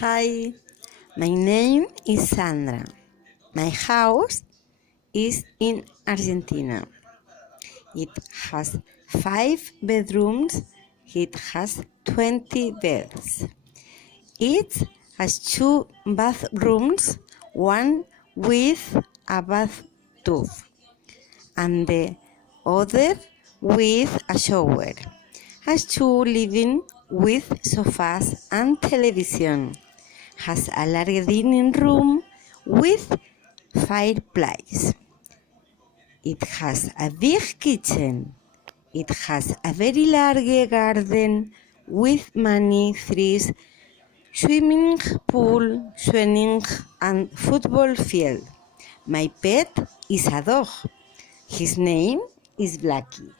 Hi, my name is Sandra. My house is in Argentina. It has 5 bedrooms. It has 20 beds. It has 2 bathrooms, one with a bathtub and the other with a shower. Has 2 living with sofas and television. Has a large dining room with fireplace. It has a big kitchen. It has a very large garden with many trees, swimming pool, swimming and football field. My pet is a dog. His name is Blackie.